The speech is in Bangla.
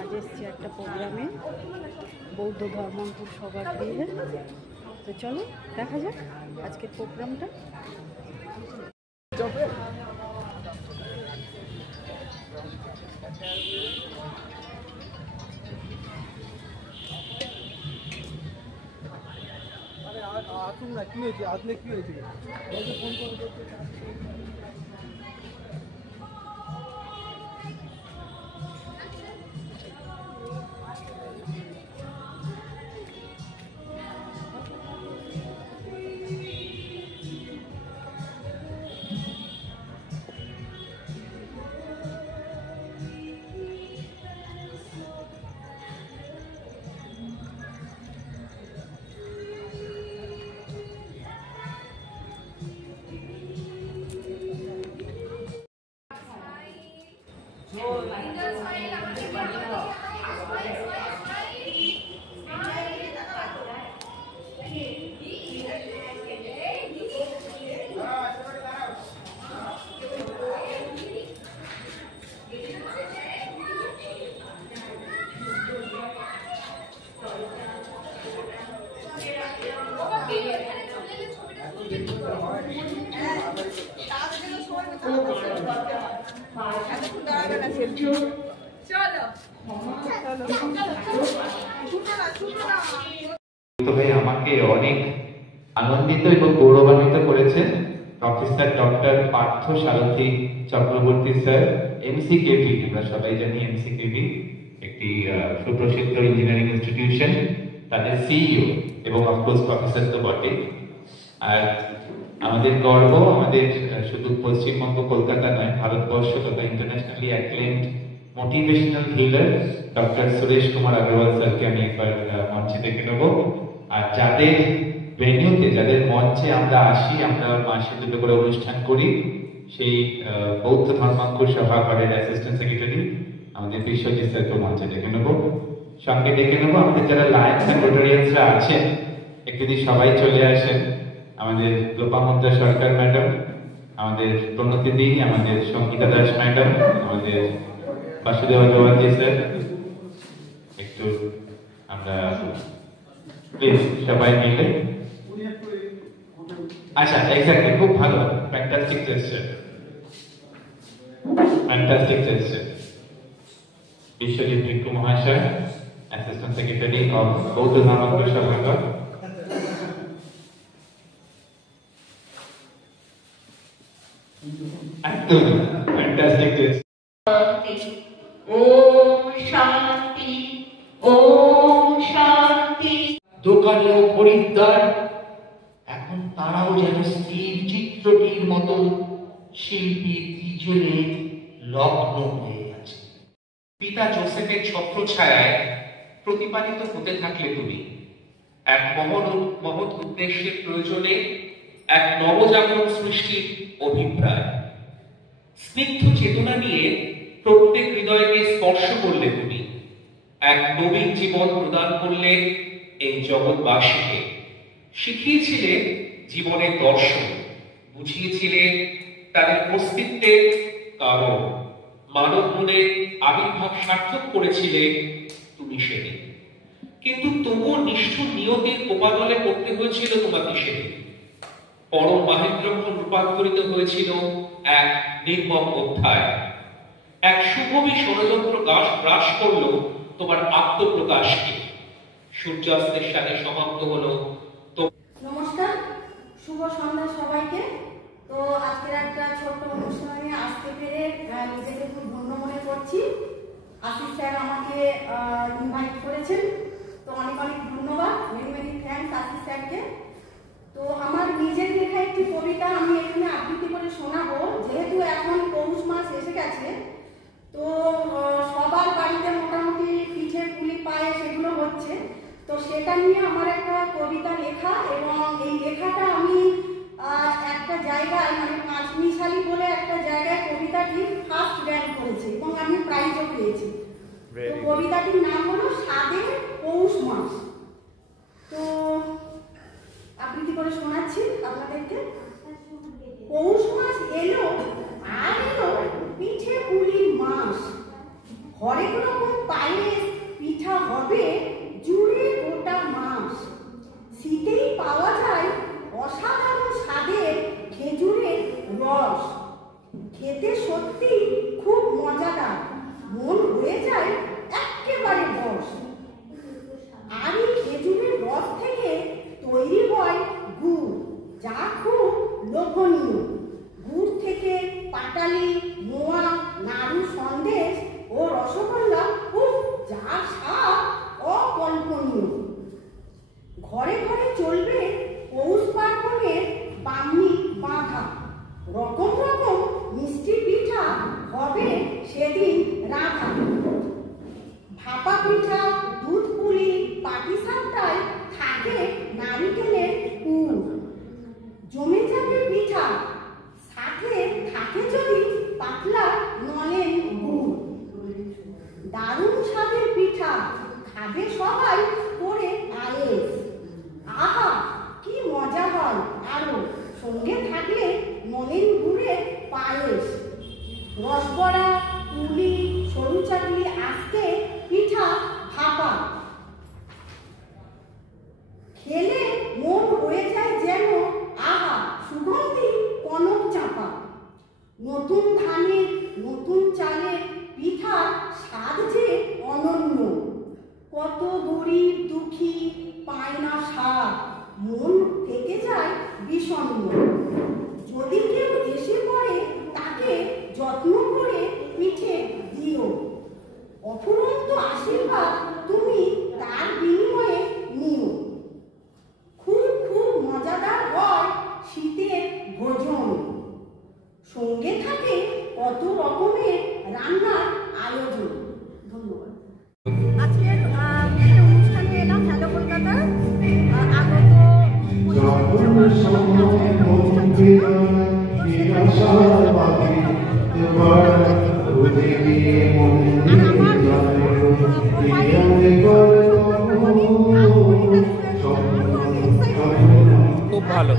আজ এসছি একটা প্রোগ্রামে বৌদ্ধ ধর্মাঙ্কুর সভাগৃহে। তো চলো দেখা যাক আজকের প্রোগ্রামটা। আসুন না, কি হয়েছে? আসলে কি হয়েছে? ফোন করে আমাকে অনেক আনন্দিত এবং গৌরবান্বিত করেছে প্রফেসর ডক্টর পার্থ সারথী চক্রবর্তী স্যার, এমসিকেভি। আমরা সবাই জানি এমসিকেভি একটি সুপ্রসিদ্ধ ইঞ্জিনিয়ারিং ইনস্টিটিউশন, তাদের সিইও এবং অফকোর্স প্রফেসর তো বটে। আর আমাদের গর্ব, আমাদের শুধু পশ্চিমবঙ্গ কলকাতা নয়, ভারতবর্ষ তথা internationally acclaimed motivational healer doctor Suresh Kumar Agarwal স্যারকে আমি একবার মঞ্চে ডেকে নেব। আর যাদের ভেন্যুতে, যাদের মঞ্চে আমরা আসি, আমরা মাসে দুটো করে অনুষ্ঠান করি, সেই বৌদ্ধ ধর্মাঙ্কুর সভাঘরের অ্যাসিস্ট্যান্ট সেক্রেটারি আমাদের বিশ্বজিৎ স্যারকে মঞ্চে ডেকে নেব। সঙ্গে ডেকে নেব আমাদের যারা লায়ন্স অ্যান্ড রোটারিয়ানসরা আছেন, একটু যদি সবাই চলে আসেন। আমাদের লোপামুদ্রা সরকার ম্যাডাম, আমাদের প্রণতি দি, আমাদের সঙ্গীতা দাস ম্যাডাম, আমাদের বাসুদেব আগরওয়াল স্যার, একটু আমরা প্লিজ সবাই মিলে। আচ্ছা, এক্স্যাক্টলি, খুব ভালো, fantastic gesture, fantastic gesture. Biswajit ভিক্ষু মহাশয়, অ্যাসিস্ট্যান্ট সেক্রেটারি অফ বৌদ্ধ ধর্মাঙ্কুর সভাঘর। একদম ফ্যান্টাস্টিক জেস্চার। ওম শান্তি, ওম শান্তি। দোকানে ও খরিদ্দার এখন তারাও যেন স্থির চিত্রটির মতো শিল্পীর পিছনে লগ্ন হয়ে আছে। পিতা জোসেফের ছত্রছায়ায় প্রতিপালিত হতে থাকলে তুমি এক মহৎ উদ্দেশ্যের প্রয়োজনে এক নবজাগরণ সৃষ্টির অভিপ্রায়, স্নিগ্ধ চেতনা নিয়ে প্রত্যেক হৃদয়কে স্পর্শ করলে তুমি এক নবীন জীবন প্রদান করলে এই জগৎবাসীকে। শিখিয়েছিলে জীবনের দর্শন, বুঝিয়েছিলে তাদের অস্তিত্বের কারণ, মানব মনে আবির্ভাব সার্থক করেছিলে তুমি সেদিন। কিন্তু তবুও নিষ্ঠুর নিয়তির কোপাদলে পড়তে হয়েছিল তোমাকে সেদিন। পরম মাহেন্দ্রক্ষণ রূপান্তরিত হয়েছিল এক নির্মম অধ্যায়। এক শুভমী ষড়যন্ত্র গ্রাস করল তোমার আত্মপ্রকাশকে। সূর্যাস্তের সাথে সমাপ্ত হলো। নমস্কার, শুভ সন্ধ্যা সবাইকে। তো আজকের একটা ছোট্ট অনুষ্ঠানে আসতে পেরে নিজেকে খুব ধন্য মনে করছি। আশিস স্যার আমাকে ইনভাইট করেছেন, তো অনেক অনেক ধন্যবাদ, মেনি মেনি থ্যাঙ্কস আশিস স্যারকে। তো আমার নিজের লেখা একটি কবিতা আমি এখানে আবৃত্তি করে শোনাবো। যেহেতু এখন পৌষ মাস এসে গেছে, তো সবার বাড়িতে মোটামুটি পিঠে পুলি পায়ে সেগুলো হচ্ছে, তো সেটা নিয়ে আমার একটা কবিতা লেখা। এবং এই লেখাটা আমি একটা জায়গায়, মানে পাঁচমিশালি বলে একটা জায়গায় কবিতাটি ফার্স্ট র্যাঙ্ক করেছি এবং আমি প্রাইজও পেয়েছি। তো কবিতাটির নাম হলো স্বাদের পৌষ মাস। তো আবৃত্তি করে শোনাচ্ছি আপনাদেরকে। পৌষ মাস এলো আর এলো পিঠে পুলির মাস। খেতে সত্যি খুব মজাদার, মন হয়ে যায় একেবারে বশ। আর এই খেজুরের রস থেকে তৈরি হয় গুড়, যা খুব লোভনীয়। গুড় থেকে পাটালি, মোয়া, নাড়ু, সন্দেশ ও রসগোল্লা, যার স্বাদ অকল্পনীয়। ঘরে ঘরে চলবে পৌষ পার্বণের বামনি বাঁধা, রকম রকম মিষ্টি পিঠা হবে সেদিন রাধা। ভাপা পিঠা, দুধ পুলি, পাটিসাপটায় থাকে নারিকেলের পুর। জমে যাবে পিঠা, সাথে থাকে যদি পাতলা নলেন গুড়। দারুণ স্বাদের পিঠা, খাবে সবাই করে আয়েস। আহা কি মজা হয় আরো, সঙ্গে থাকলে নলেন গুড়ের পায়েস। রসবড়া, পুলি, সরু চাকলি, আজকে পিঠা ভাপা খেলে মন হয়ে যায় যেন আহা সুগন্ধি কনক চাপা। নতুন ধানের, নতুন চালের পিঠার স্বাদ যে অনন্য। কত গরিব দুঃখী পায় না স্বাদ, মন থেকে যায় বিষণ্ণ। যদি কেউ এসে পড়ে তাকে যত্ন করে পিঠে দিও, অফুরন্ত আশীর্বাদ তুমি তার বিনিময়ে নিও। খুব খুব মজাদার হয় শীতের ভোজন, সঙ্গে থাকে কত রকমের রান্নার আয়োজন। ধন্যবাদ। আজকের একটা অনুষ্ঠানে এলাম হ্যালো কলকাতা। আগত খুব ভালো।